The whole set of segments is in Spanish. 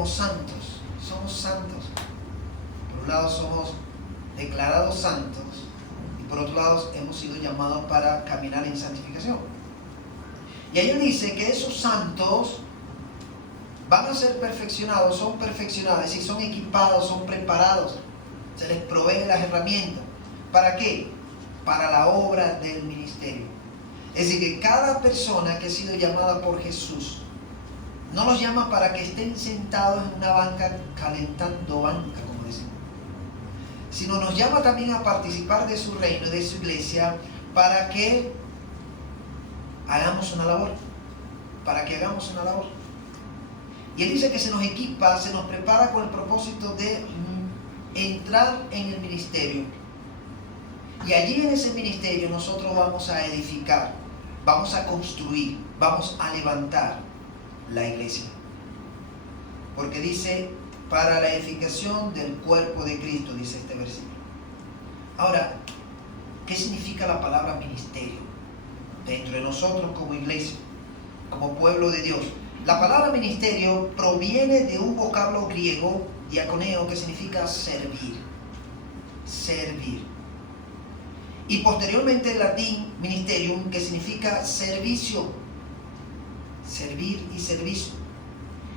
como santos. Somos santos. Por un lado somos declarados santos y por otro lado hemos sido llamados para caminar en santificación. Y ahí él dice que esos santos van a ser perfeccionados, son perfeccionados, y son equipados, son preparados. Se les provee las herramientas. ¿Para qué? Para la obra del ministerio. Es decir, que cada persona que ha sido llamada por Jesús no los llama para que estén sentados en una banca calentando banca, como decimos, sino nos llama también a participar de su reino y de su iglesia para que hagamos una labor. Y él dice que se nos equipa, se nos prepara con el propósito de entrar en el ministerio. Y allí en ese ministerio nosotros vamos a edificar, vamos a construir, vamos a levantar la iglesia. Porque dice, para la edificación del cuerpo de Cristo, dice este versículo. Ahora, ¿qué significa la palabra ministerio dentro de nosotros como iglesia, como pueblo de Dios? La palabra ministerio proviene de un vocablo griego, diaconeo, que significa servir. Servir. Y posteriormente el latín ministerium, que significa servicio. Servir y servicio.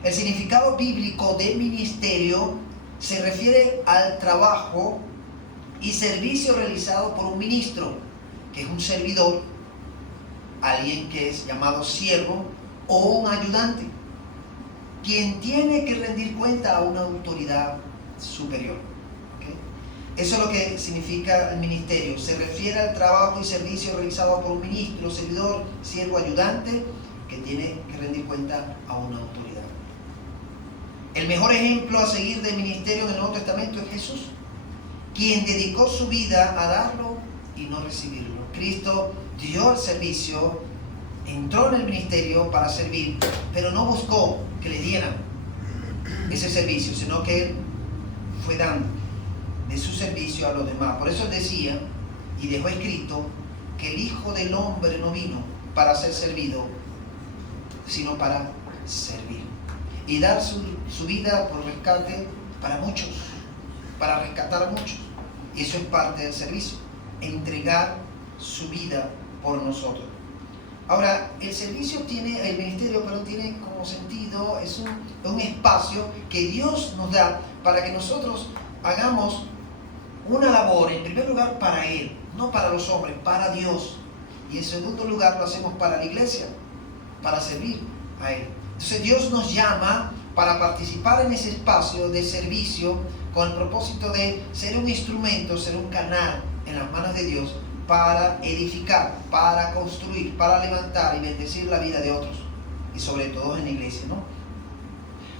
El significado bíblico de ministerio se refiere al trabajo y servicio realizado por un ministro, que es un servidor, alguien que es llamado siervo, o un ayudante, quien tiene que rendir cuenta a una autoridad superior. ¿Okay? Eso es lo que significa el ministerio. Se refiere al trabajo y servicio realizado por un ministro, servidor, siervo, ayudante, que tiene que rendir cuenta a una autoridad. El mejor ejemplo a seguir de ministerio en el Nuevo Testamento es Jesús, quien dedicó su vida a darlo y no recibirlo. Cristo dio el servicio, entró en el ministerio para servir, pero no buscó que le dieran ese servicio, sino que él fue dando de su servicio a los demás. Por eso él decía, y dejó escrito, que el Hijo del Hombre no vino para ser servido, sino para servir y dar su vida por rescate para muchos, para rescatar a muchos. Y eso es parte del servicio, entregar su vida por nosotros. Ahora, el servicio tiene, el ministerio, pero tiene como sentido, es un espacio que Dios nos da para que nosotros hagamos una labor, en primer lugar para Él, no para los hombres, para Dios. Y en segundo lugar lo hacemos para la iglesia, para servir a Él. Entonces Dios nos llama para participar en ese espacio de servicio con el propósito de ser un instrumento, ser un canal en las manos de Dios para edificar, para construir, para levantar y bendecir la vida de otros, y sobre todo en la iglesia, ¿no?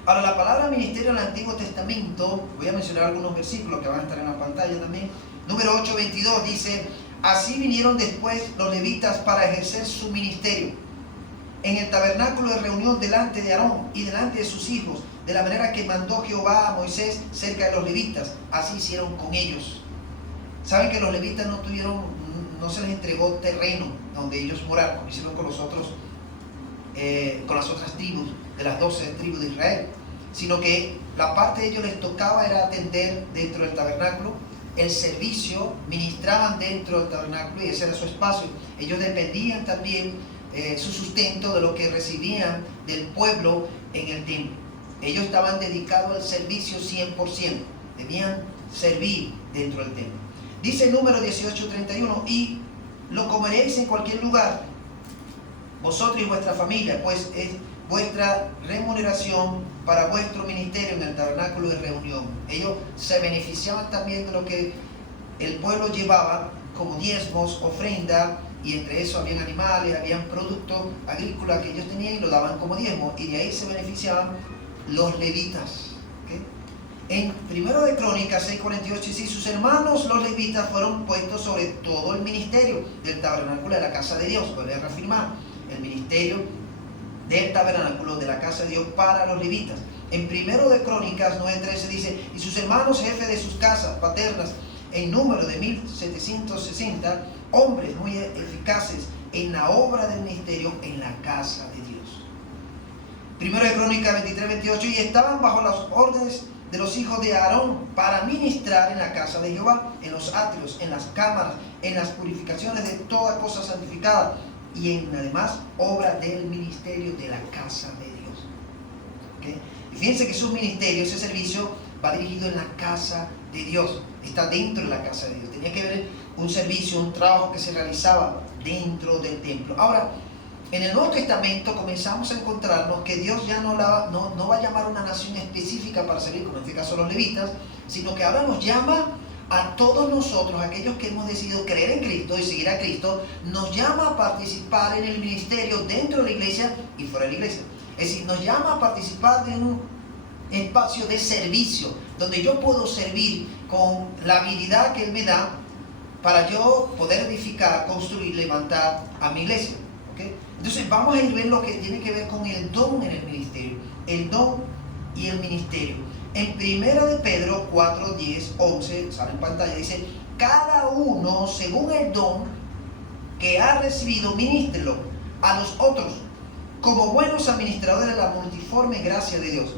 Ahora, la palabra ministerio en el Antiguo Testamento, voy a mencionar algunos versículos que van a estar en la pantalla también. Número 8:22 dice: así vinieron después los levitas para ejercer su ministerio en el tabernáculo de reunión delante de Aarón y delante de sus hijos, de la manera que mandó Jehová a Moisés cerca de los levitas. Así hicieron con ellos. Saben que los levitas no se les entregó terreno donde ellos moraron, como hicieron con los otros, con las otras tribus, de las 12 tribus de Israel, sino que la parte de ellos les tocaba era atender dentro del tabernáculo, el servicio, ministraban dentro del tabernáculo y ese era su espacio. Ellos dependían también su sustento de lo que recibían del pueblo en el templo. Ellos estaban dedicados al servicio 100%, debían servir dentro del templo. Dice el número 18:31: y lo comeréis en cualquier lugar, vosotros y vuestra familia, pues es vuestra remuneración para vuestro ministerio en el tabernáculo de reunión. Ellos se beneficiaban también de lo que el pueblo llevaba como diezmos, ofrenda, y entre eso habían animales, habían productos agrícolas que ellos tenían y lo daban como diezmo, y de ahí se beneficiaban los levitas. En 1 de Crónicas 6:48 dice: sus hermanos los levitas fueron puestos sobre todo el ministerio del tabernáculo de la casa de Dios. Vuelve a reafirmar el ministerio del tabernáculo de la casa de Dios para los levitas. En 1 de Crónicas 9:13 dice: y sus hermanos jefes de sus casas paternas, en número de 1760, hombres muy eficaces en la obra del ministerio en la casa de Dios. Primero de Crónicas 23, 28, y estaban bajo las órdenes de los hijos de Aarón para ministrar en la casa de Jehová, en los atrios, en las cámaras, en las purificaciones de toda cosa santificada y en además obra del ministerio de la casa de Dios. ¿Okay? Y fíjense que su ministerio, ese servicio, va dirigido en la casa de Dios, está dentro de la casa de Dios. Tenía que ver un servicio, un trabajo que se realizaba dentro del templo. Ahora, en el Nuevo Testamento comenzamos a encontrarnos que Dios ya no va a llamar a una nación específica para servir, como en este caso los levitas, sino que ahora nos llama a todos nosotros, aquellos que hemos decidido creer en Cristo y seguir a Cristo, nos llama a participar en el ministerio dentro de la iglesia y fuera de la iglesia. Es decir, nos llama a participar de un espacio de servicio, donde yo puedo servir con la habilidad que Él me da para yo poder edificar, construir, levantar a mi iglesia. ¿Okay? Entonces vamos a ir viendo lo que tiene que ver con el don en el ministerio, el don y el ministerio. En 1 de Pedro 4, 10, 11, sale en pantalla, dice: cada uno según el don que ha recibido, ministrelo a los otros, como buenos administradores de la multiforme gracia de Dios.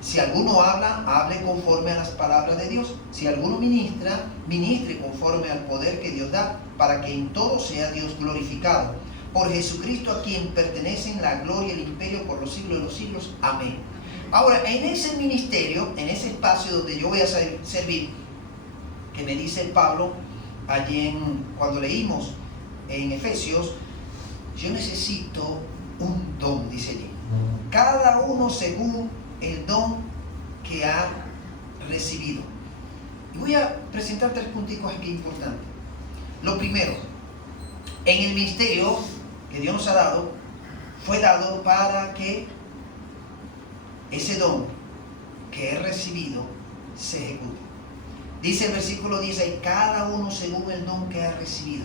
Si alguno habla, hable conforme a las palabras de Dios. Si alguno ministra, ministre conforme al poder que Dios da, para que en todo sea Dios glorificado. Por Jesucristo, a quien pertenecen la gloria y el imperio por los siglos de los siglos. Amén. Ahora, en ese ministerio, en ese espacio donde yo voy a servir, que me dice Pablo, allí cuando leímos en Efesios, yo necesito un don, dice allí. Cada uno según el don que ha recibido. Y voy a presentar 3 punticos aquí importantes. Lo primero, en el ministerio que Dios nos ha dado, fue dado para que ese don que he recibido se ejecute. Dice el versículo 10, cada uno según el don que ha recibido.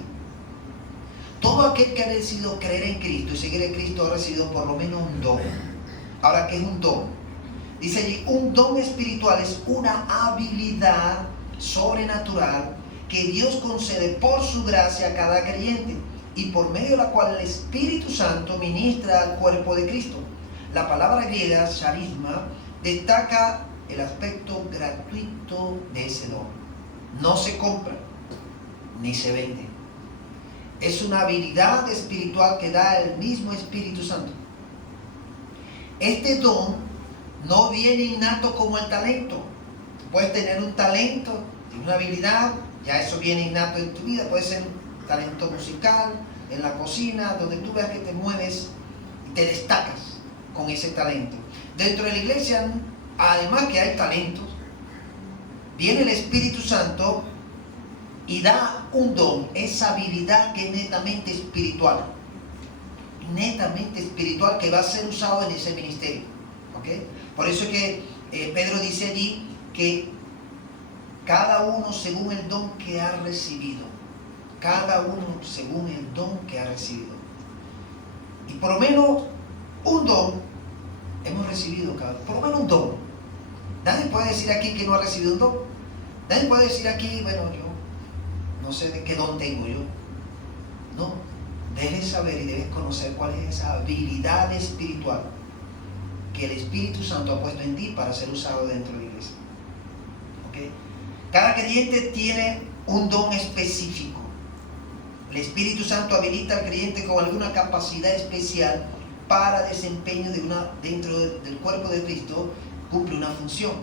Todo aquel que ha decidido creer en Cristo y seguir en Cristo ha recibido por lo menos un don. Ahora, ¿qué es un don? Dice allí, un don espiritual es una habilidad sobrenatural que Dios concede por su gracia a cada creyente y por medio de la cual el Espíritu Santo ministra al cuerpo de Cristo. La palabra griega, charisma, destaca el aspecto gratuito de ese don. No se compra ni se vende. Es una habilidad espiritual que da el mismo Espíritu Santo. Este don no viene innato como el talento. Puedes tener un talento, una habilidad, ya eso viene innato en tu vida. Puede ser un talento musical, en la cocina, donde tú veas que te mueves y te destacas con ese talento. Dentro de la iglesia, además que hay talentos, viene el Espíritu Santo y da un don, esa habilidad que es netamente espiritual, que va a ser usado en ese ministerio. ¿Okay? Por eso es que Pedro dice allí que cada uno según el don que ha recibido. Cada uno según el don que ha recibido. Y por lo menos un don hemos recibido, por lo menos un don. Nadie puede decir aquí que no ha recibido un don. Nadie puede decir aquí, bueno, yo no sé de qué don tengo yo. No, debes saber y debes conocer cuál es esa habilidad espiritual que el Espíritu Santo ha puesto en ti para ser usado dentro de la iglesia. ¿Okay? Cada creyente tiene un don específico. El Espíritu Santo habilita al creyente con alguna capacidad especial para desempeño dentro del cuerpo de Cristo, cumple una función.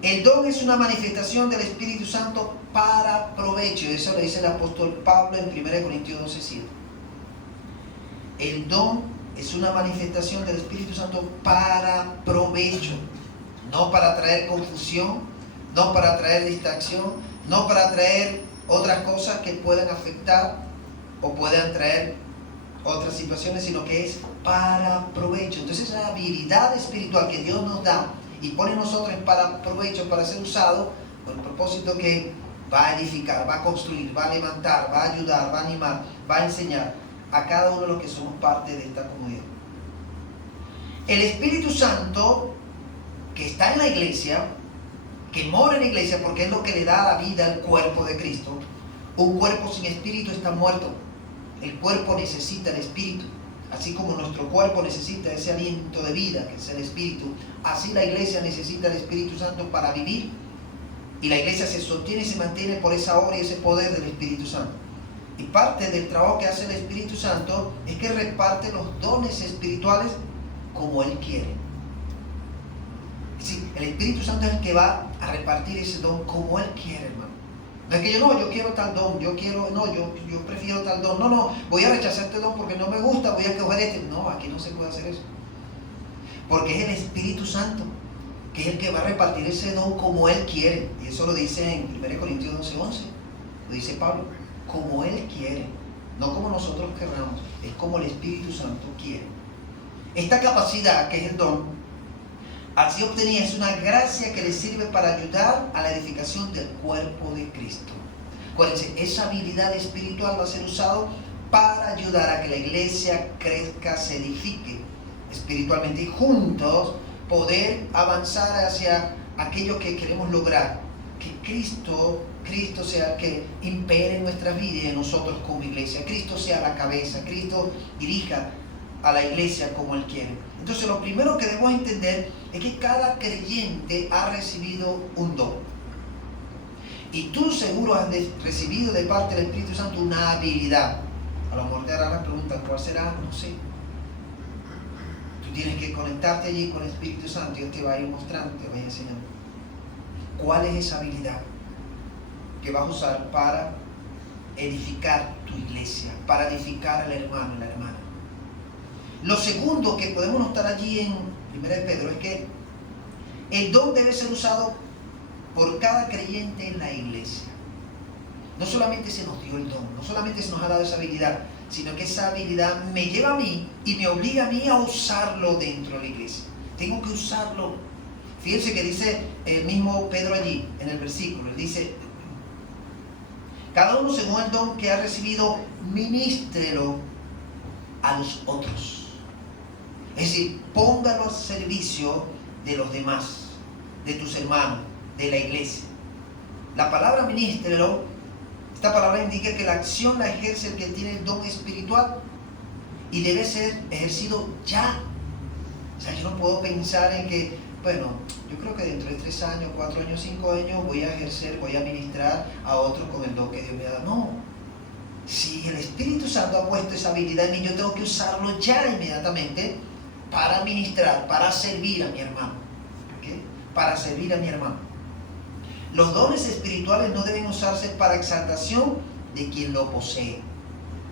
El don es una manifestación del Espíritu Santo para provecho. Eso lo dice el apóstol Pablo en 1 Corintios 12:7. El don es una manifestación del Espíritu Santo para provecho, no para traer confusión, no para traer distracción, no para traer otras cosas que puedan afectar o puedan traer otras situaciones, sino que es para provecho. Entonces esa habilidad espiritual que Dios nos da y pone en nosotros para provecho, para ser usado con el propósito que va a edificar, va a construir, va a levantar, va a ayudar, va a animar, va a enseñar a cada uno de los que somos parte de esta comunidad. El Espíritu Santo que está en la iglesia, que mora en la iglesia, porque es lo que le da la vida al cuerpo de Cristo. Un cuerpo sin espíritu está muerto. El cuerpo necesita el espíritu. Así como nuestro cuerpo necesita ese aliento de vida, que es el Espíritu, así la iglesia necesita el Espíritu Santo para vivir. Y la iglesia se sostiene y se mantiene por esa obra y ese poder del Espíritu Santo. Y parte del trabajo que hace el Espíritu Santo es que reparte los dones espirituales como Él quiere. Es decir, el Espíritu Santo es el que va a repartir ese don como Él quiere, hermano. No es que yo quiero tal don, yo prefiero tal don. No, voy a rechazar este don porque no me gusta, voy a coger este. No, aquí no se puede hacer eso. Porque es el Espíritu Santo que es el que va a repartir ese don como Él quiere. Y eso lo dice en 1 Corintios 11:11. Lo dice Pablo, como Él quiere. No como nosotros querramos, es como el Espíritu Santo quiere. Esta capacidad, que es el don, así obtenida, es una gracia que le sirve para ayudar a la edificación del cuerpo de Cristo. Acuérdense, esa habilidad espiritual va a ser usada para ayudar a que la iglesia crezca, se edifique espiritualmente y juntos poder avanzar hacia aquello que queremos lograr. Que Cristo sea el que impere en nuestra vida y en nosotros como iglesia. Cristo sea la cabeza, Cristo dirija a la iglesia como Él quiere. Entonces lo primero que debemos entender es que cada creyente ha recibido un don. Y tú seguro has recibido de parte del Espíritu Santo una habilidad. A lo mejor te harán la pregunta, ¿cuál será? No sé. Tú tienes que conectarte allí con el Espíritu Santo y Él te va a ir mostrando, te va a ir enseñando. ¿Cuál es esa habilidad que vas a usar para edificar tu iglesia, para edificar al hermano y la hermana? Lo segundo que podemos notar allí en 1 Pedro es que el don debe ser usado por cada creyente en la iglesia. No solamente se nos dio el don, no solamente se nos ha dado esa habilidad, sino que esa habilidad me lleva a mí y me obliga a mí a usarlo dentro de la iglesia. Tengo que usarlo. Fíjense que dice el mismo Pedro allí en el versículo, él dice, cada uno según el don que ha recibido, ministrelo a los otros. Es decir, póngalo al servicio de los demás, de tus hermanos, de la iglesia. La palabra ministrelo, esta palabra indica que la acción la ejerce el que tiene el don espiritual y debe ser ejercido ya. O sea, yo no puedo pensar en que, bueno, yo creo que dentro de 3 años, 4 años, 5 años voy a ejercer, voy a ministrar a otros con el don que Dios me da. No. Si el Espíritu Santo ha puesto esa habilidad en mí, yo tengo que usarlo ya inmediatamente para ministrar, para servir a mi hermano. ¿Okay? Para servir a mi hermano. Los dones espirituales no deben usarse para exaltación de quien lo posee,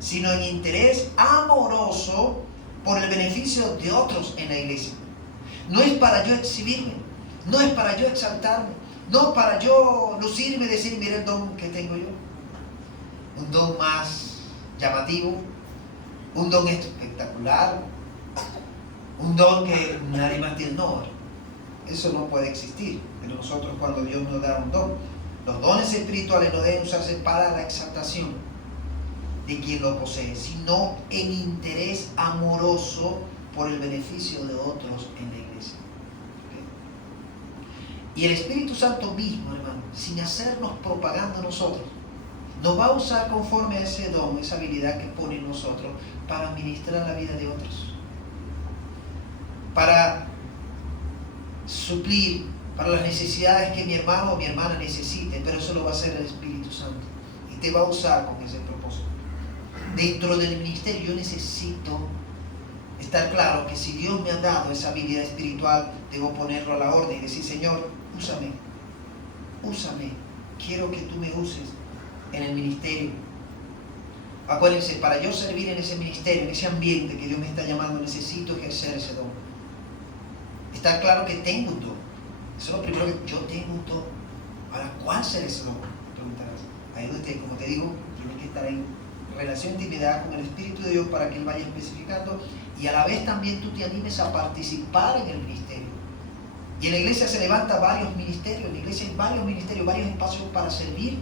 sino en interés amoroso por el beneficio de otros en la iglesia. No es para yo exhibirme, no es para yo exaltarme, no para yo lucirme y decir, mira el don que tengo yo. Un don más llamativo, un don espectacular, un don que nadie más tiene. No, eso no puede existir en nosotros cuando Dios nos da un don. Los dones espirituales no deben usarse para la exaltación de quien lo posee, sino en interés amoroso por el beneficio de otros en la iglesia. ¿Okay? Y el Espíritu Santo mismo, hermano, sin hacernos propaganda a nosotros, nos va a usar conforme a ese don, esa habilidad que pone en nosotros para ministrar la vida de otros, para suplir para las necesidades que mi hermano o mi hermana necesite, pero eso lo va a hacer el Espíritu Santo y te va a usar con ese propósito. Dentro del ministerio yo necesito estar claro que si Dios me ha dado esa habilidad espiritual, debo ponerlo a la orden y decir, Señor, úsame, quiero que tú me uses en el ministerio. Acuérdense, para yo servir en ese ministerio, en ese ambiente que Dios me está llamando, necesito ejercer ese don. Está claro que tengo un don. Eso es lo primero, que yo tengo un don. Ahora, ¿cuál será ese don? Preguntarás. Ahí usted, como te digo, tienes que estar en relación, intimidad con el Espíritu de Dios para que Él vaya especificando y a la vez también tú te animes a participar en el ministerio. Y en la iglesia se levantan varios ministerios, en la iglesia hay varios ministerios, varios espacios para servir,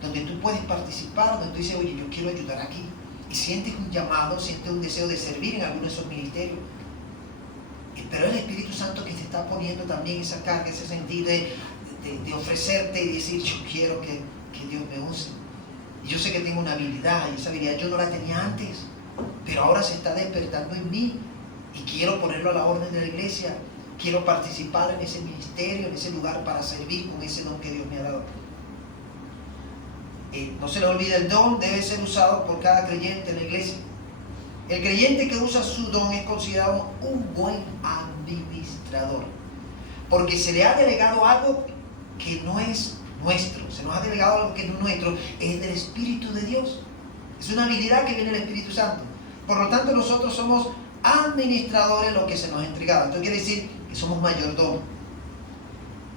donde tú puedes participar, donde tú dices, oye, yo quiero ayudar aquí. Y sientes un llamado, sientes un deseo de servir en alguno de esos ministerios. Pero es el Espíritu Santo que te está poniendo también esa carga, ese sentido de ofrecerte y decir, yo quiero que Dios me use. Y yo sé que tengo una habilidad, y esa habilidad yo no la tenía antes. pero ahora se está despertando en mí y quiero ponerlo a la orden de la iglesia. Quiero participar en ese ministerio, en ese lugar para servir con ese don que Dios me ha dado. No se le olvide, el don debe ser usado por cada creyente en la iglesia. El creyente que usa su don es considerado un buen administrador, porque se le ha delegado algo que no es nuestro, se nos ha delegado algo que no es nuestro, es del Espíritu de Dios. Es una habilidad que viene del Espíritu Santo. Por lo tanto, nosotros somos administradores de lo que se nos ha entregado. Esto quiere decir que somos mayordomos.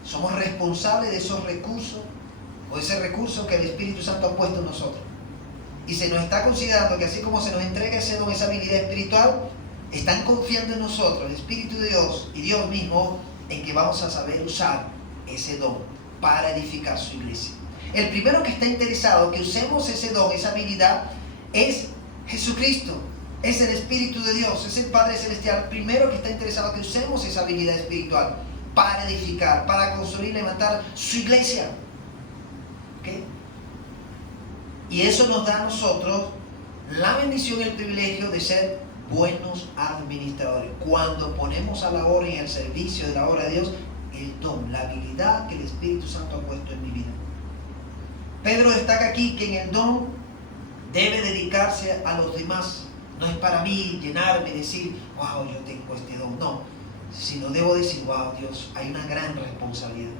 Somos responsables de esos recursos o ese recurso que el Espíritu Santo ha puesto en nosotros. Y se nos está considerando que así como se nos entrega ese don, esa habilidad espiritual, están confiando en nosotros, el Espíritu de Dios y Dios mismo, en que vamos a saber usar ese don para edificar su iglesia. El primero que está interesado que usemos ese don, esa habilidad, es Jesucristo, es el Espíritu de Dios, es el Padre Celestial. Primero que está interesado que usemos esa habilidad espiritual para edificar, para construir y levantar su iglesia. ¿Okay? Y eso nos da a nosotros la bendición y el privilegio de ser buenos administradores. Cuando ponemos a la obra y al servicio de la obra de Dios el don, la habilidad que el Espíritu Santo ha puesto en mi vida. Pedro destaca aquí que en el don debe dedicarse a los demás. No es para mí llenarme y decir, wow, yo tengo este don. No, sino debo decir, wow, Dios, hay una gran responsabilidad.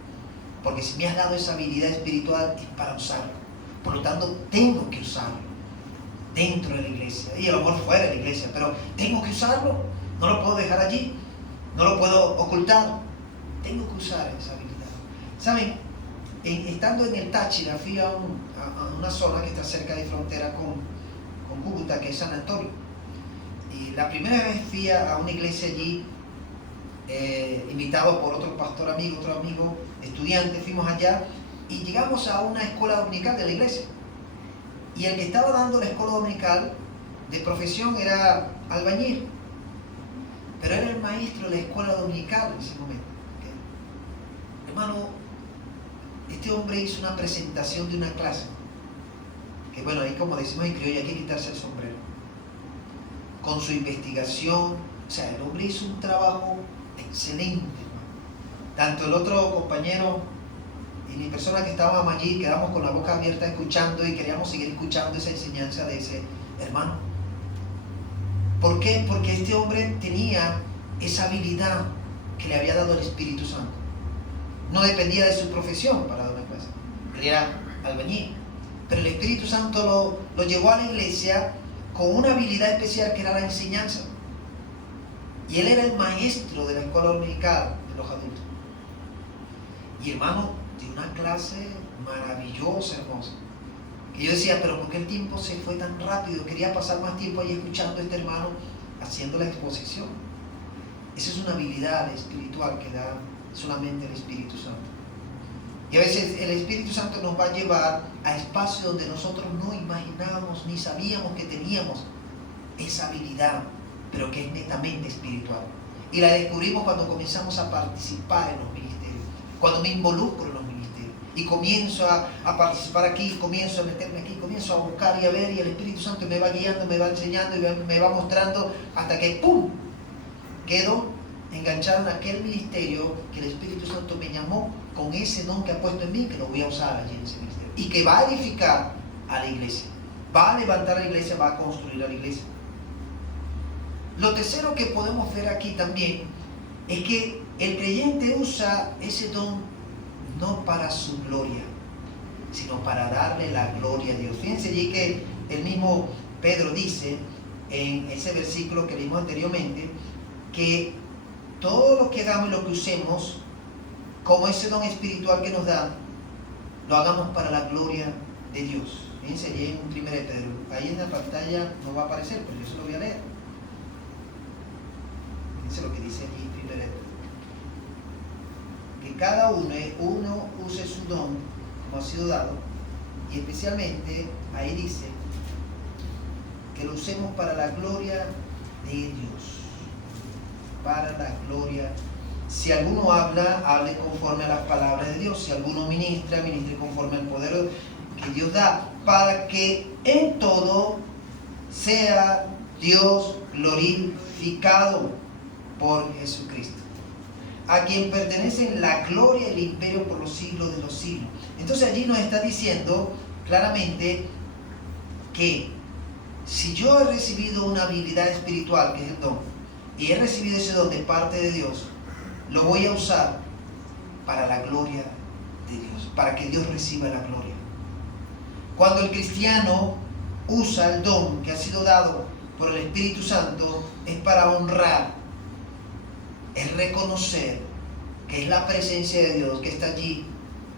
Porque si me has dado esa habilidad espiritual es para usarlo. Por lo tanto, tengo que usarlo dentro de la iglesia y a lo mejor fuera de la iglesia, pero tengo que usarlo. No lo puedo dejar allí, no lo puedo ocultar. Tengo que usar esa habilidad. ¿Saben? Estando en el Táchira, fui a una zona que está cerca de frontera con Cúcuta, que es San Antonio. Y la primera vez fui a una iglesia allí, invitado por otro pastor amigo, otro amigo estudiante, fuimos allá y llegamos a una escuela dominical de la iglesia. Y el que estaba dando la escuela dominical de profesión era albañil, pero era el maestro de la escuela dominical en ese momento. ¿Okay? Hermano, este hombre hizo una presentación de una clase, que bueno, ahí como decimos en criollo, hay que quitarse el sombrero, con su investigación. O sea, el hombre hizo un trabajo excelente, hermano. Tanto el otro compañero y mi persona que estábamos allí, quedamos con la boca abierta escuchando y queríamos seguir escuchando esa enseñanza de ese hermano. ¿Por qué? Porque este hombre tenía esa habilidad que le había dado el Espíritu Santo. No dependía de su profesión para dar una clase. Él era albañil. Pero el Espíritu Santo lo llevó a la iglesia con una habilidad especial que era la enseñanza. Y él era el maestro de la escuela dominical de los adultos. Y hermano, de una clase maravillosa, hermosa. Que yo decía, pero ¿por qué el tiempo se fue tan rápido? Quería pasar más tiempo ahí escuchando a este hermano haciendo la exposición. Esa es una habilidad espiritual que da solamente el Espíritu Santo. Y a veces el Espíritu Santo nos va a llevar a espacios donde nosotros no imaginábamos ni sabíamos que teníamos esa habilidad, pero que es netamente espiritual. Y la descubrimos cuando comenzamos a participar en los ministerios, cuando me involucro en los ministerios y comienzo a participar aquí, comienzo a meterme aquí, comienzo a buscar y a ver, y el Espíritu Santo me va guiando, me va enseñando y me va mostrando hasta que ¡pum! Quedo enganchado en aquel ministerio que el Espíritu Santo me llamó con ese don que ha puesto en mí, que lo voy a usar allí en ese ministerio y que va a edificar a la iglesia, va a levantar a la iglesia, va a construir a la iglesia. Lo tercero que podemos ver aquí también es que el creyente usa ese don no para su gloria, sino para darle la gloria a Dios. Fíjense allí que el mismo Pedro dice en ese versículo que leímos anteriormente, que todo lo que hagamos y lo que usemos como ese don espiritual que nos da, lo hagamos para la gloria de Dios. Fíjense allí en 1 Pedro, ahí en la pantalla no va a aparecer, pero yo se lo voy a leer. Fíjense lo que dice allí en 1 Pedro. Que cada uno use su don como ha sido dado, y especialmente ahí dice que lo usemos para la gloria de Dios, para la gloria. Si alguno habla, hable conforme a las palabras de Dios. Si alguno ministra, ministre conforme al poder que Dios da, para que en todo sea Dios glorificado por Jesucristo, a quien pertenecen la gloria y el imperio por los siglos de los siglos. Entonces allí nos está diciendo claramente que si yo he recibido una habilidad espiritual, que es el don, y he recibido ese don de parte de Dios, lo voy a usar para la gloria de Dios, para que Dios reciba la gloria. Cuando el cristiano usa el don que ha sido dado por el Espíritu Santo, es para honrar, es reconocer que es la presencia de Dios que está allí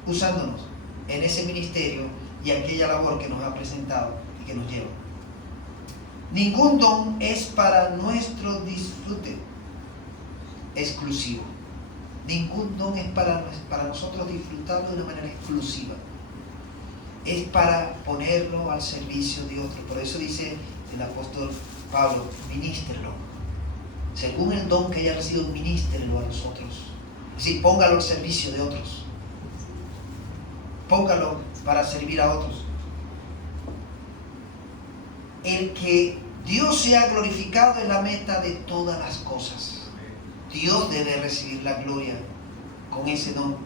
usándonos en ese ministerio y aquella labor que nos ha presentado y que nos lleva. Ningún don es para nuestro disfrute exclusivo. Ningún don es para nosotros disfrutarlo de una manera exclusiva. Es para ponerlo al servicio de otro. Por eso dice el apóstol Pablo, ministrelo. Según el don que haya recibido, ministrelo a los otros. Es decir, póngalo al servicio de otros. Póngalo para servir a otros. El que Dios sea glorificado es la meta de todas las cosas. Dios debe recibir la gloria con ese don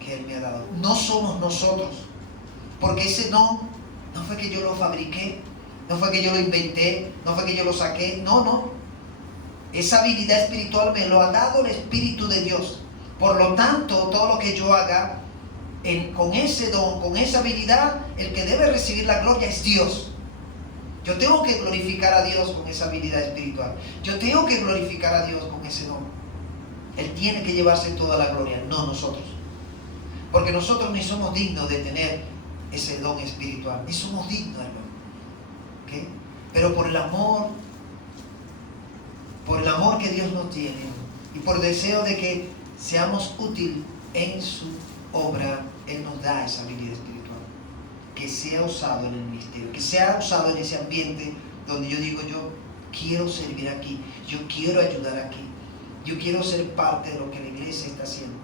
que Él me ha dado. No somos nosotros, porque ese don no fue que yo lo fabriqué, no fue que yo lo inventé, no fue que yo lo saqué, no. Esa habilidad espiritual me lo ha dado el Espíritu de Dios. Por lo tanto, todo lo que yo haga con ese don, con esa habilidad, el que debe recibir la gloria es Dios. Yo tengo que glorificar a Dios con esa habilidad espiritual. Yo tengo que glorificar a Dios con ese don. Él tiene que llevarse toda la gloria, no nosotros. Porque nosotros ni somos dignos de tener ese don espiritual. Ni somos dignos, hermano. ¿Okay? Pero por el amor que Dios nos tiene y por el deseo de que seamos útiles en su obra, Él nos da esa habilidad espiritual. Que sea usado en el ministerio, que sea usado en ese ambiente donde yo digo, yo quiero servir aquí, yo quiero ayudar aquí, yo quiero ser parte de lo que la iglesia está haciendo.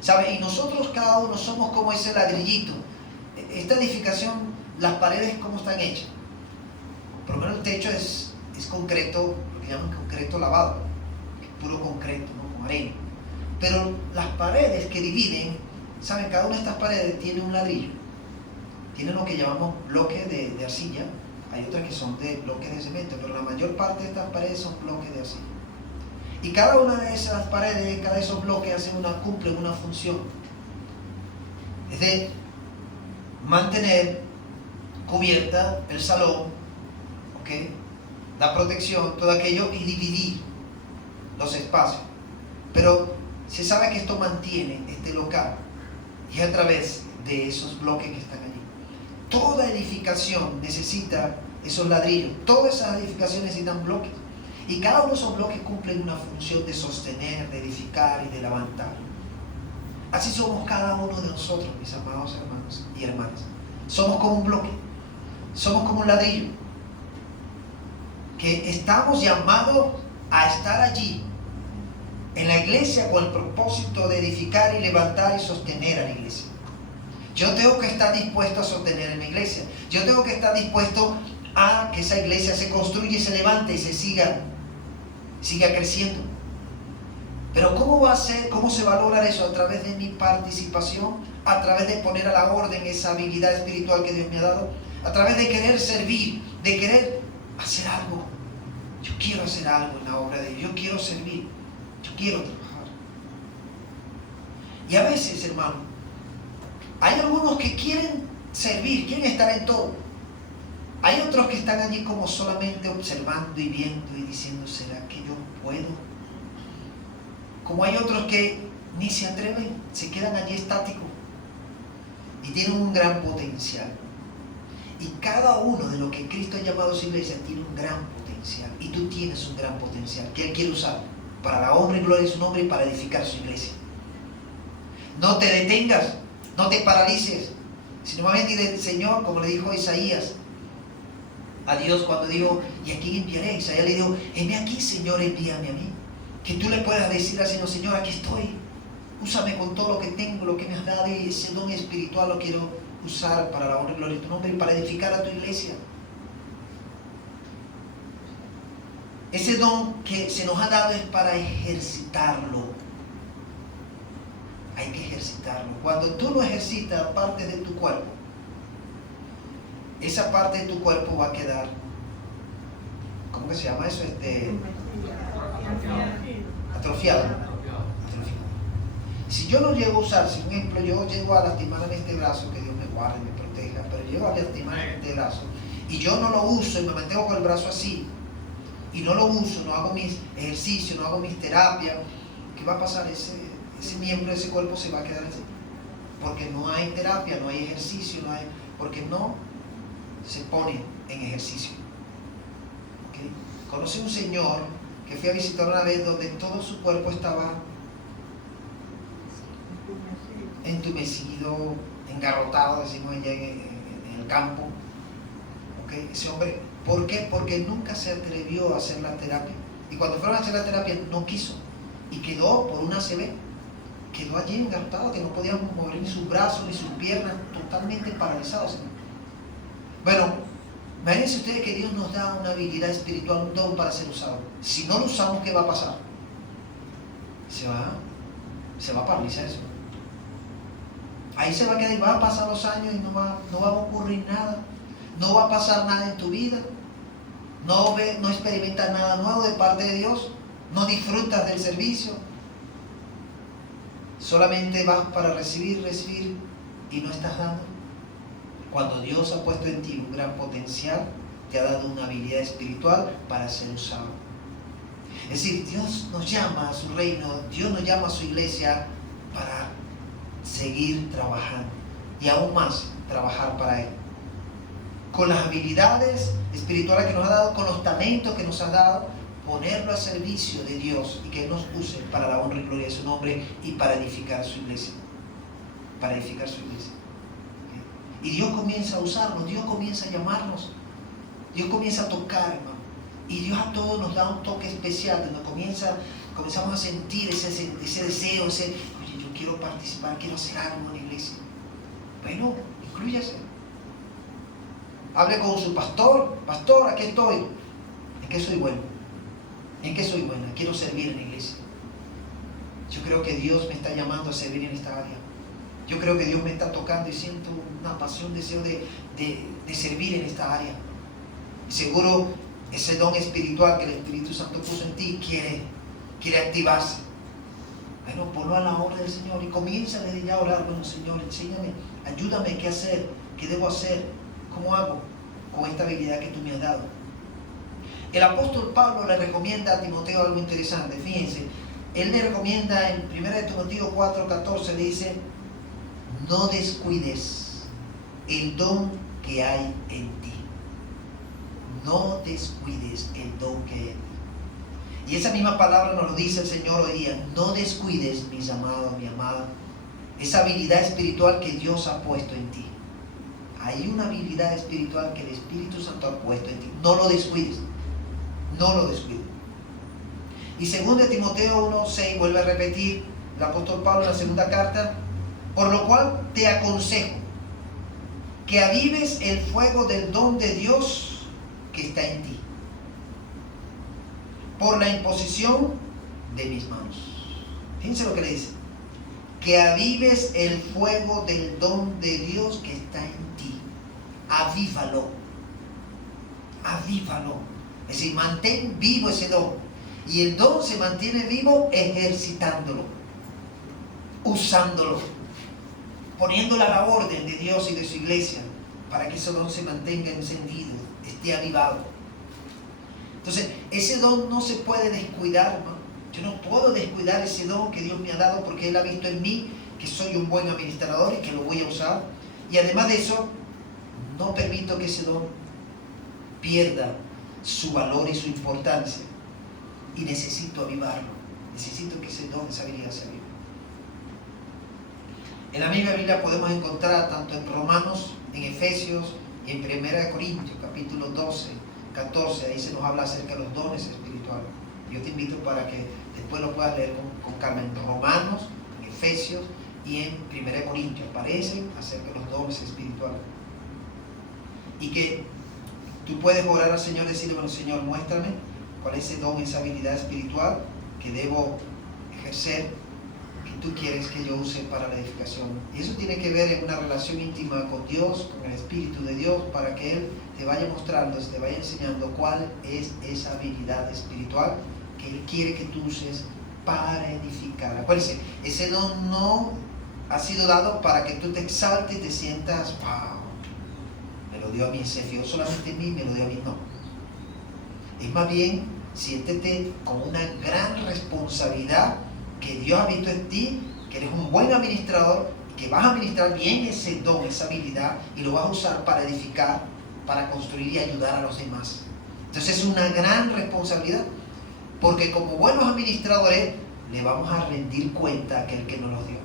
¿Sabe? Y nosotros cada uno somos como ese ladrillito. Esta edificación, las paredes, ¿cómo están hechas? Por lo menos el techo es concreto, lo que llaman concreto lavado, puro concreto, ¿no? Con arena. Pero las paredes que dividen, ¿saben? Cada una de estas paredes tiene un ladrillo. Tienen lo que llamamos bloques de arcilla. Hay otras que son de bloques de cemento, pero la mayor parte de estas paredes son bloques de arcilla. Y cada una de esas paredes, cada de esos bloques cumplen una función. Es de mantener cubierta el salón, ¿okay? La protección, todo aquello, y dividir los espacios. Pero se sabe que esto mantiene este local, y es a través de esos bloques que están allí. Toda edificación necesita esos ladrillos, todas esas edificaciones necesitan bloques. Y cada uno de esos bloques cumplen una función de sostener, de edificar y de levantar. Así somos cada uno de nosotros, mis amados hermanos y hermanas. Somos como un bloque, somos como un ladrillo, que estamos llamados a estar allí, en la iglesia, con el propósito de edificar y levantar y sostener a la iglesia. Yo tengo que estar dispuesto a sostener en mi iglesia. Yo tengo que estar dispuesto a que esa iglesia se construya y se levante y se siga creciendo. Pero ¿cómo va a ser? ¿Cómo se va a lograr eso? A través de mi participación, a través de poner a la orden esa habilidad espiritual que Dios me ha dado, a través de querer servir, de querer hacer algo. Yo quiero hacer algo en la obra de Dios, yo quiero servir, yo quiero trabajar. Y a veces, hermano, hay algunos que quieren servir, quieren estar en todo. Hay otros que están allí como solamente observando y viendo y diciendo, ¿será que yo puedo? Como hay otros que ni se atreven, se quedan allí estáticos y tienen un gran potencial. Y cada uno de lo que Cristo ha llamado a su iglesia tiene un gran potencial. Y tú tienes un gran potencial que Él quiere usar para la honra y gloria de su nombre y para edificar su iglesia. No te detengas, no te paralices, sino más bien dile, Señor, como le dijo Isaías a Dios cuando dijo, ¿y a quién enviaré? Isaías le dijo, heme aquí, Señor, envíame a mí. Que tú le puedas decir al Señor, Señor, aquí estoy, úsame con todo lo que tengo, lo que me has dado, y ese don espiritual lo quiero usar para la honra y gloria de tu nombre y para edificar a tu iglesia. Ese don que se nos ha dado es para ejercitarlo. Hay que ejercitarlo. Cuando tú lo ejercitas, parte de tu cuerpo, esa parte de tu cuerpo va a quedar, ¿cómo que se llama eso? Atrofiado. Si yo lo llego a usar, si por ejemplo yo llego a lastimarme este brazo, que Dios me guarde y me proteja, pero llego a lastimarme este brazo y yo no lo uso y me mantengo con el brazo así y no lo uso, no hago mis ejercicios, no hago mis terapias, ¿qué va a pasar? Ese miembro de ese cuerpo se va a quedar así, porque no hay terapia, no hay ejercicio, porque no se pone en ejercicio. ¿Okay? Conocí un señor que fui a visitar una vez donde todo su cuerpo estaba entumecido, engarrotado, decimos allá en el campo. ¿Okay? Ese hombre, ¿por qué? Porque nunca se atrevió a hacer la terapia. Y cuando fueron a hacer la terapia, no quiso. Y quedó por una ACV, quedó allí engarrotado, que no podía mover ni sus brazos ni sus piernas, totalmente paralizados. Bueno, imagínense ustedes que Dios nos da una habilidad espiritual, un don para ser usado. Si no lo usamos, ¿qué va a pasar? Se va a paralizar eso. Ahí se va a quedar y van a pasar los años y no va a ocurrir nada. No va a pasar nada en tu vida. No experimentas nada nuevo de parte de Dios. No disfrutas del servicio. Solamente vas para recibir y no estás dando. Cuando Dios ha puesto en ti un gran potencial, te ha dado una habilidad espiritual para ser usado. Es decir, Dios nos llama a su reino, Dios nos llama a su iglesia para seguir trabajando y aún más trabajar para Él. Con las habilidades espirituales que nos ha dado, con los talentos que nos ha dado, ponerlo al servicio de Dios y que Él nos use para la honra y gloria de su nombre y para edificar su iglesia. Para edificar su iglesia. Y Dios comienza a usarnos, Dios comienza a llamarnos, Dios comienza a tocar, hermano. Y Dios a todos nos da un toque especial, donde comenzamos a sentir ese deseo, oye, yo quiero participar, quiero hacer algo en la iglesia. Bueno, inclúyase. Hable con su pastor, aquí estoy. ¿En qué soy bueno? ¿En qué soy buena? Quiero servir en la iglesia. Yo creo que Dios me está llamando a servir en esta área. Yo creo que Dios me está tocando y siento una pasión, deseo de servir en esta área. Y seguro ese don espiritual que el Espíritu Santo puso en ti quiere activarse. Bueno, ponlo a la obra del Señor y comienza desde ya a orar. Bueno, Señor, enséñame, ayúdame, qué hacer, qué debo hacer, cómo hago con esta habilidad que tú me has dado. El apóstol Pablo le recomienda a Timoteo algo interesante. Fíjense, él le recomienda en 1 Timoteo 4:14, le dice: no descuides el don que hay en ti. No descuides el don que hay en ti. Y esa misma palabra nos lo dice el Señor hoy día. No descuides, mis amados, mi amada, esa habilidad espiritual que Dios ha puesto en ti. Hay una habilidad espiritual que el Espíritu Santo ha puesto en ti. No lo descuides. No lo descuides. Y 2 Timoteo 1:6 vuelve a repetir el apóstol Pablo en la segunda carta: por lo cual te aconsejo que avives el fuego del don de Dios que está en ti, por la imposición de mis manos. Fíjense lo que le dice: que avives el fuego del don de Dios que está en ti. Avívalo. Avívalo. Es decir, mantén vivo ese don. Y el don se mantiene vivo ejercitándolo, usándolo, poniéndola a la orden de Dios y de su iglesia, para que ese don se mantenga encendido, esté avivado. Entonces, ese don no se puede descuidar, ¿no? Yo no puedo descuidar ese don que Dios me ha dado, porque Él ha visto en mí que soy un buen administrador y que lo voy a usar. Y además de eso, no permito que ese don pierda su valor y su importancia. Y necesito avivarlo. Necesito que ese don, esa habilidad se avive. En la misma Biblia podemos encontrar tanto en Romanos, en Efesios y en 1 Corintios, capítulo 12, 14, ahí se nos habla acerca de los dones espirituales. Yo te invito para que después lo puedas leer con calma. En Romanos, en Efesios y en 1 Corintios aparecen acerca de los dones espirituales. Y que tú puedes orar al Señor y decirle: bueno, Señor, muéstrame ¿Cuál es ese don, esa habilidad espiritual que debo ejercer, que tú quieres que yo use para la edificación? Y eso tiene que ver en una relación íntima con Dios, con el Espíritu de Dios, para que Él te vaya mostrando, te vaya enseñando cuál es esa habilidad espiritual que Él quiere que tú uses para edificar. Acuérdense, ese don no ha sido dado para que tú te exaltes y te sientas, wow, me lo dio a mí, se fió solamente en mí, me lo dio a mí. No. Es más bien, siéntete con una gran responsabilidad que Dios ha visto en ti, que eres un buen administrador, que vas a administrar bien ese don, esa habilidad, y lo vas a usar para edificar, para construir y ayudar a los demás. Entonces es una gran responsabilidad, porque como buenos administradores le vamos a rendir cuenta a aquel que nos los dio.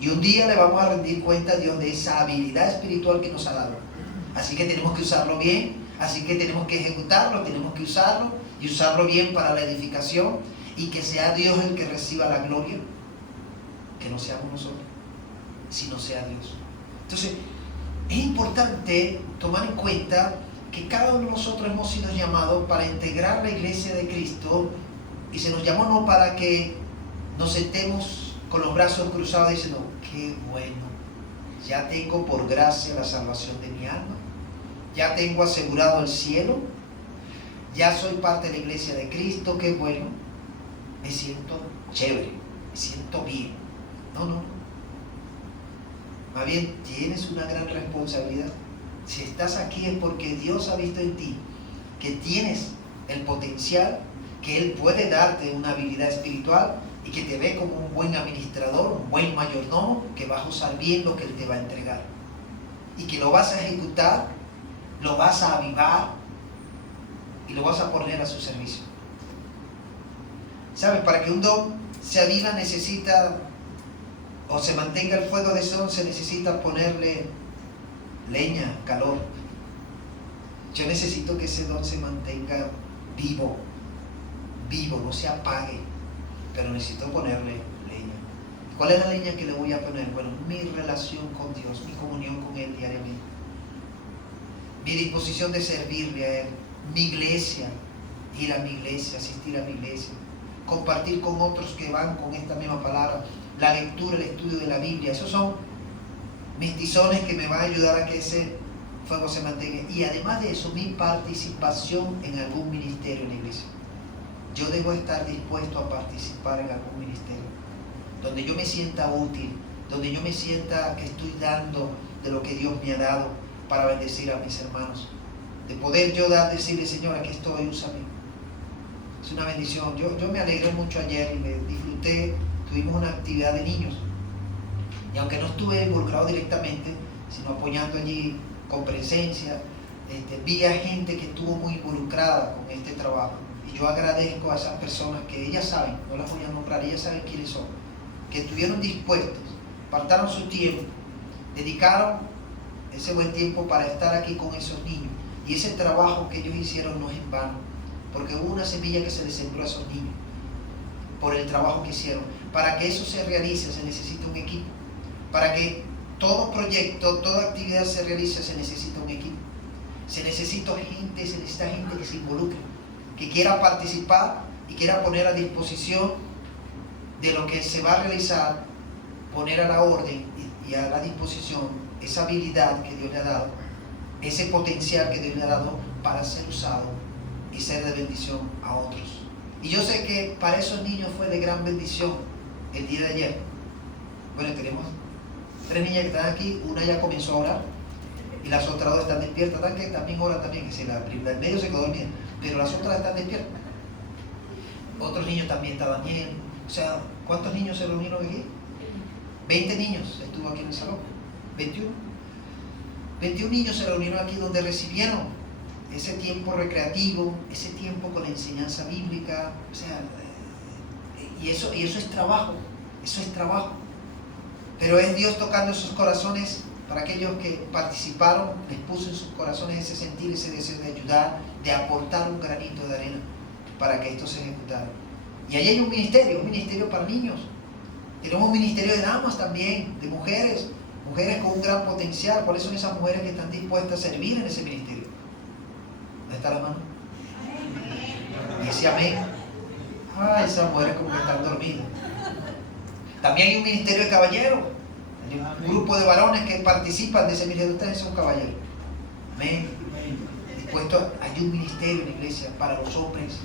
Y un día le vamos a rendir cuenta a Dios de esa habilidad espiritual que nos ha dado. Así que tenemos que usarlo bien, así que tenemos que ejecutarlo, tenemos que usarlo y usarlo bien para la edificación, y que sea Dios el que reciba la gloria, que no seamos nosotros, sino sea Dios. Entonces, es importante tomar en cuenta que cada uno de nosotros hemos sido llamados para integrar la iglesia de Cristo, y se nos llamó no para que nos sentemos con los brazos cruzados diciendo, qué bueno, ya tengo por gracia la salvación de mi alma, ya tengo asegurado el cielo, ya soy parte de la iglesia de Cristo, qué bueno, me siento chévere, me siento bien. No, no. Más bien, tienes una gran responsabilidad. Si estás aquí es porque Dios ha visto en ti que tienes el potencial, que Él puede darte una habilidad espiritual y que te ve como un buen administrador, un buen mayordomo, que vas a usar bien lo que Él te va a entregar. Y que lo vas a ejecutar, lo vas a avivar y lo vas a poner a su servicio. ¿Sabes? Para que un don se aviva necesita, o se mantenga el fuego de ese don, se necesita ponerle leña, calor. Yo necesito que ese don se mantenga vivo, no se apague, pero necesito ponerle leña. ¿Cuál es la leña que le voy a poner? Bueno, mi relación con Dios, mi comunión con Él diariamente, mi disposición de servirle a Él, mi iglesia, ir a mi iglesia, asistir a mi iglesia, compartir con otros que van con esta misma palabra, la lectura, el estudio de la Biblia. Esos son mis tizones que me van a ayudar a que ese fuego se mantenga. Y además de eso, mi participación en algún ministerio en la iglesia. Yo debo estar dispuesto a participar en algún ministerio, donde yo me sienta útil, donde yo me sienta que estoy dando de lo que Dios me ha dado para bendecir a mis hermanos. De poder yo decirle, Señor, aquí estoy, úsame. Es una bendición. Yo me alegré mucho ayer y me disfruté. Tuvimos una actividad de niños. Y aunque no estuve involucrado directamente, sino apoyando allí con presencia, vi a gente que estuvo muy involucrada con este trabajo. Y yo agradezco a esas personas que ellas saben, no las voy a nombrar, ellas saben quiénes son, que estuvieron dispuestos, apartaron su tiempo, dedicaron ese buen tiempo para estar aquí con esos niños. Y ese trabajo que ellos hicieron no es en vano, porque hubo una semilla que se les sembró a esos niños por el trabajo que hicieron. Para que eso se realice se necesita un equipo. Para que todo proyecto, toda actividad se realice se necesita un equipo. Se necesita gente que se involucre, que quiera participar y quiera poner a disposición de lo que se va a realizar, poner a la orden y a la disposición esa habilidad que Dios le ha dado, ese potencial que Dios le ha dado para ser usado y ser de bendición a otros. Y yo sé que para esos niños fue de gran bendición el día de ayer. Bueno, tenemos 3 niñas que están aquí, una ya comenzó a orar y las otras 2 están despiertas, que también oran también, que si la primera, el medio se quedó dormida, pero las otras están despiertas. Otros niños también, está Daniel. O sea, ¿cuántos niños se reunieron aquí? 20 niños estuvo aquí en el salón. 21 niños se reunieron aquí, donde recibieron ese tiempo recreativo, ese tiempo con la enseñanza bíblica. O sea, y eso es trabajo, pero es Dios tocando sus corazones. Para aquellos que participaron, les puso en sus corazones ese sentir, ese deseo de ayudar, de aportar un granito de arena para que esto se ejecutara. Y allí hay un ministerio para niños. Tenemos un ministerio de damas también, de mujeres con un gran potencial. ¿Cuáles son esas mujeres que están dispuestas a servir en ese ministerio? ¿Dónde está la mano? Y ese amén. Esas mujeres como que están dormidas. También hay un ministerio de caballeros. Hay un grupo de varones que participan de ese ministerio. Ustedes son caballeros. Amén. Hay un ministerio en la iglesia para los hombres.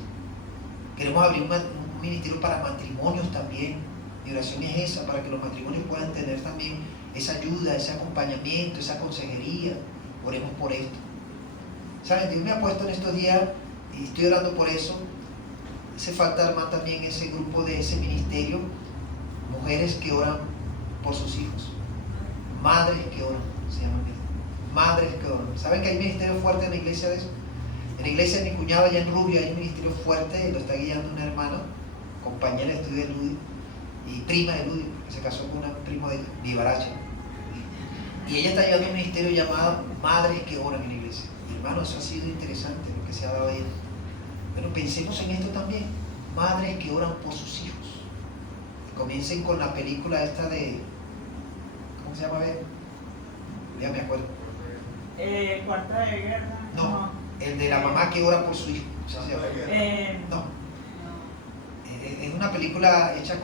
Queremos abrir un ministerio para matrimonios también. Mi oración es esa, para que los matrimonios puedan tener también esa ayuda, ese acompañamiento, esa consejería. Oremos por esto. ¿Saben? Dios me ha puesto en estos días y estoy orando por eso. Hace falta armar también ese grupo de ese ministerio. Mujeres que oran por sus hijos. Madres que oran, se llaman. Madres que oran. ¿Saben que hay ministerio fuerte en la iglesia de eso? En la iglesia de mi cuñado allá en Rubio hay un ministerio fuerte, lo está guiando una hermana, compañera de estudio de Ludi y prima de Ludi, que se casó con una prima de Vivaracha. Y ella está llevando un ministerio llamado Madres que oran en la iglesia. Y hermano, eso ha sido interesante lo que se ha dado ahí. Pero pensemos en esto también. Madres que oran por sus hijos. Y comiencen con la película esta de... ¿Cómo se llama? Ya me acuerdo. Cuarta de guerra. No, el de la mamá que ora por su hijo. No. Es una película hecha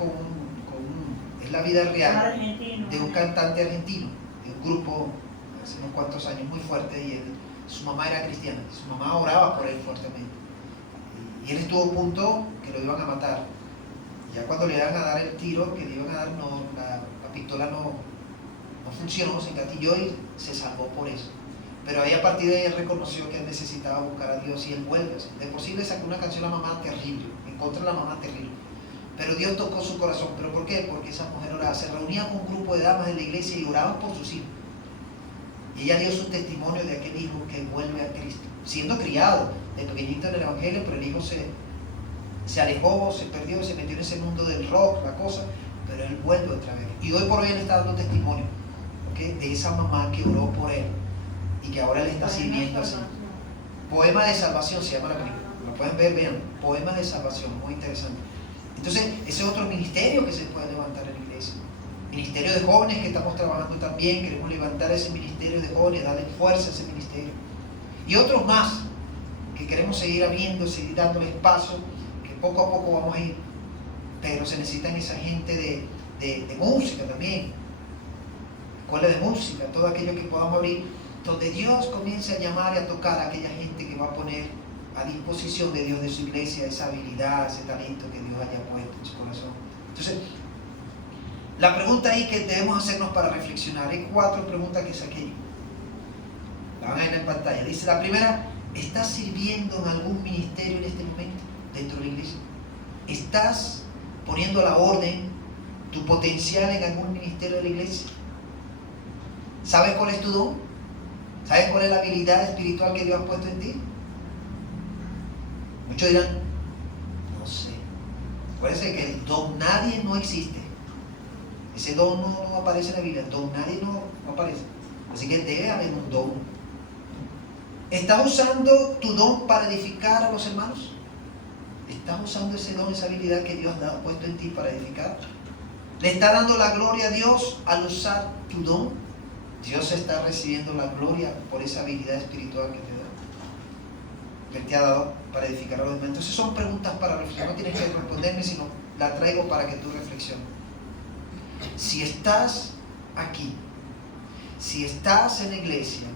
es la vida real de un cantante argentino, de un grupo hace unos cuantos años muy fuerte, y su mamá era cristiana, su mamá oraba por él fuertemente. Y él estuvo a punto que lo iban a matar. Ya cuando le iban a dar el tiro que le iban a dar, la pistola no funcionó, se engatilló y se salvó por eso. Pero ahí a partir de ahí él reconoció que él necesitaba buscar a Dios y él vuelve. De por sí le sacó una canción a la mamá terrible, en contra de la mamá terrible. Pero Dios tocó su corazón. ¿Pero por qué? Porque esa mujer oraba, se reunía con un grupo de damas de la iglesia y oraban por sus hijos. Y ella dio su testimonio de aquel hijo que vuelve a Cristo, siendo criado de pequeñito en el evangelio, pero el hijo se alejó, se perdió, se metió en ese mundo del rock, la cosa, pero él vuelve otra vez. Y hoy por hoy él está dando testimonio, ¿okay?, de esa mamá que oró por él y que ahora le está sirviendo así. Poema de Salvación se llama la película. Lo pueden ver, vean. Poema de Salvación, muy interesante. Entonces, ese es otro ministerio que se puede levantar en la iglesia. Ministerio de jóvenes que estamos trabajando también. Queremos levantar ese ministerio de jóvenes, darle fuerza a ese ministerio. Y otros más que queremos seguir abriendo, seguir dándoles paso, que poco a poco vamos a ir. Pero se necesitan esa gente de música también. Escuela de música, todo aquello que podamos abrir, donde Dios comience a llamar y a tocar a aquella gente que va a poner a disposición de Dios, de su iglesia, esa habilidad, ese talento que Dios haya puesto en su corazón. Entonces, la pregunta ahí que debemos hacernos para reflexionar, hay 4 preguntas que saqué yo. La van a ver en pantalla. Dice la primera: ¿estás sirviendo en algún ministerio en este momento dentro de la iglesia? ¿Estás poniendo a la orden tu potencial en algún ministerio de la iglesia? ¿Sabes cuál es tu don? ¿Sabes cuál es la habilidad espiritual que Dios ha puesto en ti? Muchos dirán, no sé. Acuérdense que el don nadie no existe. Ese don no aparece en la Biblia. El don nadie no aparece. Así que debe haber un don. ¿Estás usando tu don para edificar a los hermanos? ¿Estás usando ese don, esa habilidad que Dios ha puesto en ti para edificar? ¿Le está dando la gloria a Dios al usar tu don? Dios está recibiendo la gloria por esa habilidad espiritual que te ha dado para edificar a los demás. Entonces son preguntas para reflexionar. No tienes que responderme, sino la traigo para que tú reflexiones. Si estás aquí, si estás en la iglesia,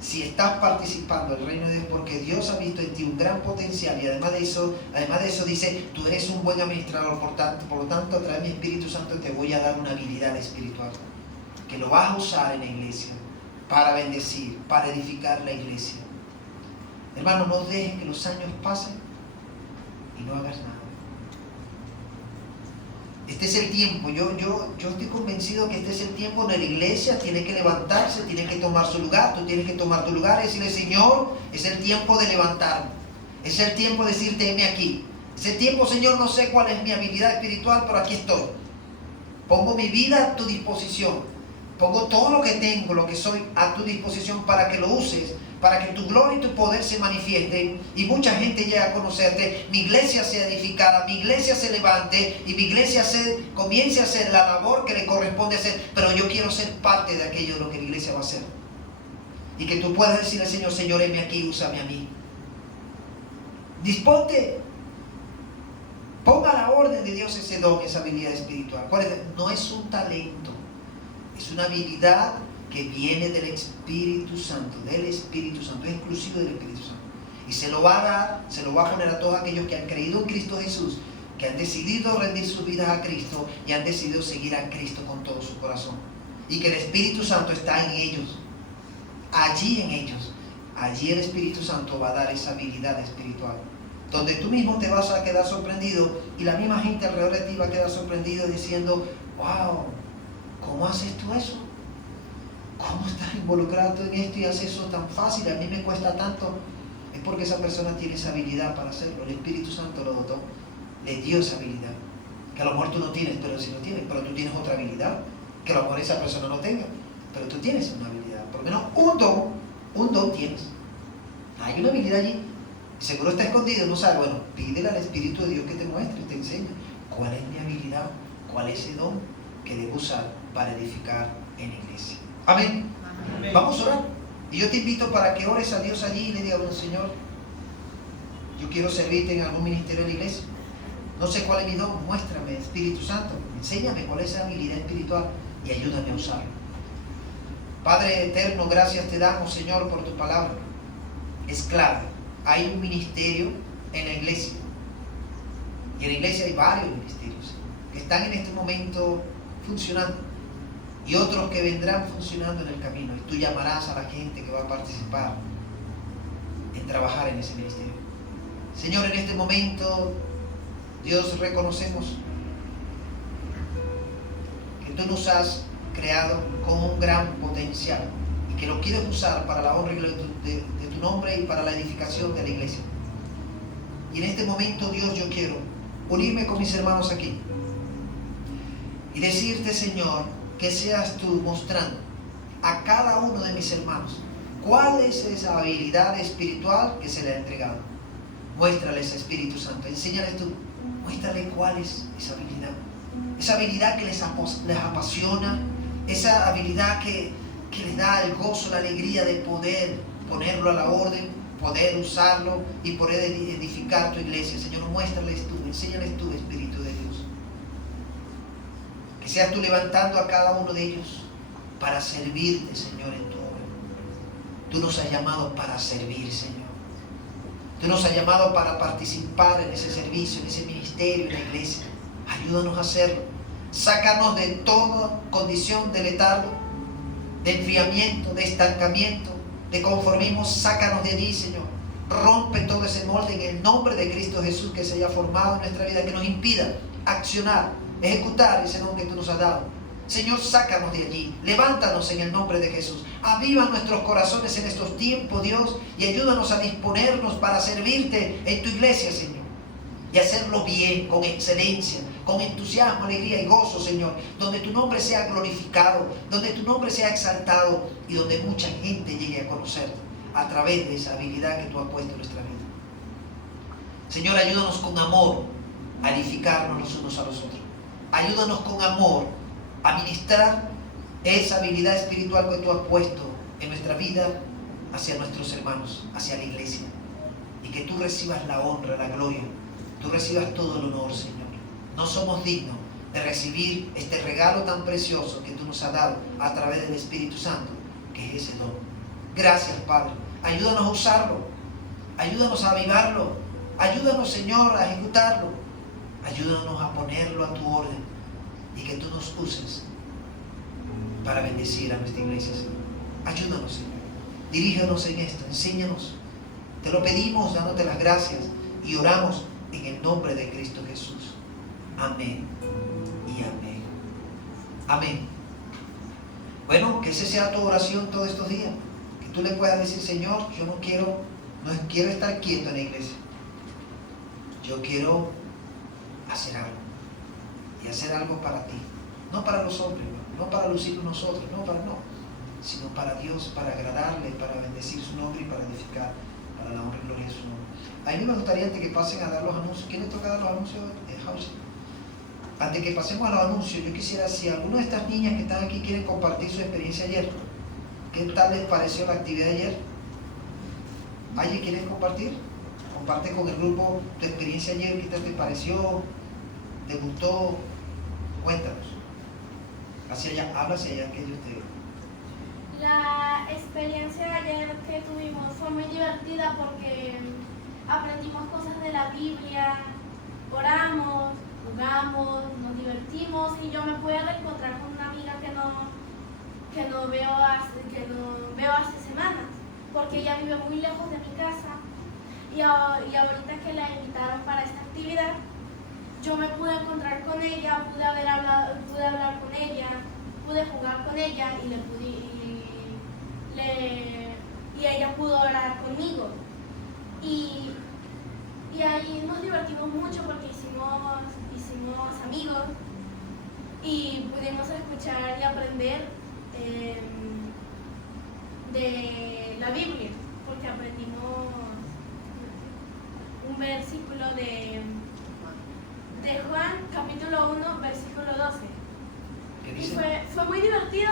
si estás participando en el reino de Dios, porque Dios ha visto en ti un gran potencial, y además de eso dice, tú eres un buen administrador, por lo tanto a través de mi Espíritu Santo te voy a dar una habilidad espiritual que lo vas a usar en la iglesia para bendecir, para edificar la iglesia. Hermano, no dejes que los años pasen y no hagas nada. Este es el tiempo. Yo estoy convencido que este es el tiempo donde la iglesia tiene que levantarse, tiene que tomar su lugar. Tú tienes que tomar tu lugar y decirle, Señor, es el tiempo de levantarme. Es el tiempo de decirte, heme aquí. Es el tiempo, Señor, no sé cuál es mi habilidad espiritual, pero aquí estoy. Pongo mi vida a tu disposición. Pongo todo lo que tengo, lo que soy, a tu disposición para que lo uses, para que tu gloria y tu poder se manifiesten y mucha gente llegue a conocerte, mi iglesia sea edificada, mi iglesia se levante y mi iglesia comience a hacer la labor que le corresponde hacer, pero yo quiero ser parte de aquello de lo que mi iglesia va a hacer. Y que tú puedas decirle al Señor, Señor, heme aquí, úsame a mí. Disponte, Ponga a la orden de Dios ese don, esa habilidad espiritual. No es un talento, es una habilidad que viene del Espíritu Santo, es exclusivo del Espíritu Santo. Y se lo va a dar, se lo va a poner a todos aquellos que han creído en Cristo Jesús, que han decidido rendir sus vidas a Cristo y han decidido seguir a Cristo con todo su corazón. Y que el Espíritu Santo está en ellos, allí en ellos. Allí el Espíritu Santo va a dar esa habilidad espiritual, donde tú mismo te vas a quedar sorprendido y la misma gente alrededor de ti va a quedar sorprendido diciendo: wow, ¿cómo haces tú eso? ¿Cómo estás involucrado en esto y haces eso tan fácil? A mí me cuesta tanto. Es porque esa persona tiene esa habilidad para hacerlo. El Espíritu Santo lo dotó, le dio esa habilidad, que a lo mejor tú no tienes, pero sí lo tienes. Pero tú tienes otra habilidad, que a lo mejor esa persona no tenga, pero tú tienes una habilidad. Por lo menos un don tienes. Hay una habilidad allí. Seguro está escondido, no sabe. Bueno, pídele al Espíritu de Dios que te muestre, te enseñe cuál es mi habilidad, cuál es ese don que debo usar para edificar en la iglesia. Amén. Amén. Vamos a orar. Y yo te invito para que ores a Dios allí y le digas: bueno, Señor, yo quiero servirte en algún ministerio de la iglesia. No sé cuál es mi don, muéstrame, Espíritu Santo, enséñame cuál es esa habilidad espiritual y ayúdame a usarlo. Padre eterno, gracias te damos, Señor, por tu palabra. Es claro, hay un ministerio en la iglesia. Y en la iglesia hay varios ministerios que están en este momento funcionando. Y otros que vendrán funcionando en el camino. Y tú llamarás a la gente que va a participar en trabajar en ese ministerio. Señor, en este momento, Dios, reconocemos que tú nos has creado con un gran potencial y que lo quieres usar para la honra y gloria de tu nombre y para la edificación de la iglesia. Y en este momento, Dios, yo quiero unirme con mis hermanos aquí y decirte, Señor, que seas tú mostrando a cada uno de mis hermanos cuál es esa habilidad espiritual que se le ha entregado. Muéstrales, Espíritu Santo, enséñales tú, muéstrale cuál es esa habilidad que les apasiona, esa habilidad que les da el gozo, la alegría de poder ponerlo a la orden, poder usarlo y poder edificar tu iglesia. Señor, muéstrales tú, enséñales tú, Espíritu de Dios. Que seas tú levantando a cada uno de ellos para servirte, Señor, en tu obra. Tú nos has llamado para servir, Señor. Tú nos has llamado para participar en ese servicio, en ese ministerio, en la iglesia. Ayúdanos a hacerlo. Sácanos de toda condición de letargo, de enfriamiento, de estancamiento, de conformismo. Sácanos de allí, Señor. Rompe todo ese molde en el nombre de Cristo Jesús que se haya formado en nuestra vida, que nos impida accionar, ejecutar ese don que tú nos has dado. Señor, sácanos de allí, levántanos en el nombre de Jesús, aviva nuestros corazones en estos tiempos, Dios, y ayúdanos a disponernos para servirte en tu iglesia, Señor, y hacerlo bien, con excelencia, con entusiasmo, alegría y gozo, Señor, donde tu nombre sea glorificado, donde tu nombre sea exaltado y donde mucha gente llegue a conocerte a través de esa habilidad que tú has puesto en nuestra vida. Señor, ayúdanos con amor a edificarnos los unos a los otros. Ayúdanos con amor a ministrar esa habilidad espiritual que tú has puesto en nuestra vida hacia nuestros hermanos, hacia la iglesia. Y que tú recibas la honra, la gloria, tú recibas todo el honor, Señor. No somos dignos de recibir este regalo tan precioso que tú nos has dado a través del Espíritu Santo, que es ese don. Gracias, Padre. Ayúdanos a usarlo, ayúdanos a avivarlo, ayúdanos, Señor, a ejecutarlo, ayúdanos a ponerlo a tu orden y que tú nos uses para bendecir a nuestra iglesia, Señor. Ayúdanos, Señor. Dirígenos en esto, enséñanos. Te lo pedimos dándote las gracias y oramos en el nombre de Cristo Jesús. Amén y amén. Amén. Bueno, que esa sea tu oración todos estos días. Que tú le puedas decir: Señor, yo no quiero estar quieto en la iglesia. Yo quiero hacer algo. Y hacer algo para ti. No para los hombres, no para lucirnos nosotros, sino para Dios, para agradarle, para bendecir su nombre y para edificar para la honra y gloria de su nombre. A mí me gustaría, antes que pasen a dar los anuncios, ¿quién les toca dar los anuncios? House. Antes que pasemos a los anuncios, yo quisiera, si alguna de estas niñas que están aquí quieren compartir su experiencia ayer, ¿qué tal les pareció la actividad de ayer? ¿Alguien quiere compartir? Comparte con el grupo tu experiencia ayer, ¿qué tal te pareció? ¿Te gustó? Cuéntanos. Hacia allá, habla hacia allá que ellos te... La experiencia de ayer que tuvimos fue muy divertida porque aprendimos cosas de la Biblia, oramos, jugamos, nos divertimos y yo me pude reencontrar con una amiga que no veo hace semanas porque ella vive muy lejos de mi casa y ahorita que la invitaron para esta actividad yo me pude encontrar con ella, pude hablar con ella, pude jugar con ella y ella pudo orar conmigo. Y ahí nos divertimos mucho porque hicimos amigos y pudimos escuchar y aprender de la Biblia, porque aprendimos un versículo de Juan, capítulo 1, versículo 12. ¿Qué Y dice? fue muy divertido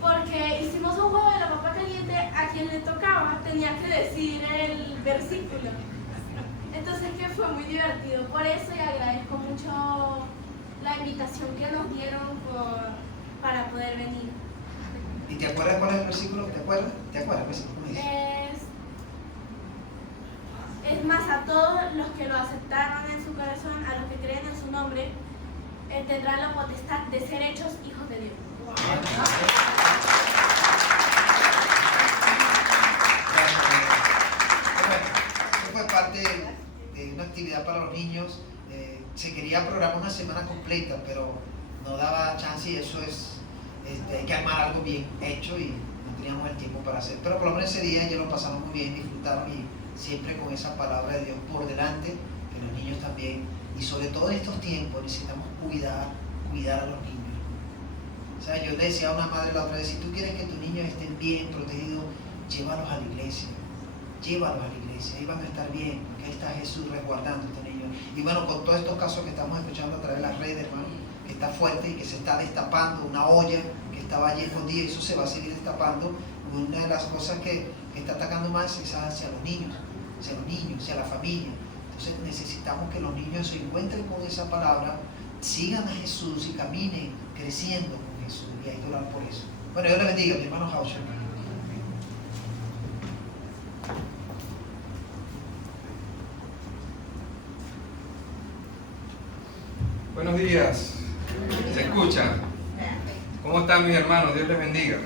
porque hicimos un juego de la papa caliente, a quien le tocaba tenía que decir el versículo. Entonces que fue muy divertido por eso y agradezco mucho la invitación que nos dieron para poder venir. ¿Y te acuerdas cuál es el versículo? ¿Te acuerdas? ¿Te acuerdas? ¿Cómo dice? Es más, a todos los que lo aceptaron en su corazón, a los que creen en su nombre, tendrán la potestad de ser hechos hijos de Dios. Eso fue parte de una actividad para los niños. Se quería programar una semana completa, pero no daba chance y eso es, hay que armar algo bien hecho y no teníamos el tiempo para hacer. Pero por lo menos ese día ya lo pasamos muy bien, disfrutaron y siempre con esa palabra de Dios por delante, que los niños también, y sobre todo en estos tiempos necesitamos cuidar a los niños. O sea, yo le decía a una madre la otra vez, si tú quieres que tus niños estén bien protegidos, llévalos a la iglesia, ahí van a estar bien, porque ahí está Jesús resguardando a estos niños. Y bueno, con todos estos casos que estamos escuchando a través de las redes, hermano, que está fuerte y que se está destapando, una olla que estaba allí escondida, y eso se va a seguir destapando. Una de las cosas que está atacando más es hacia los niños, hacia la familia. Entonces necesitamos que los niños se encuentren con esa palabra, sigan a Jesús y caminen creciendo con Jesús, y hay que orar por eso. Bueno, Dios les bendiga, mi hermano Hauser. Buenos días, ¿se escuchan? ¿Cómo están mis hermanos? Dios les bendiga.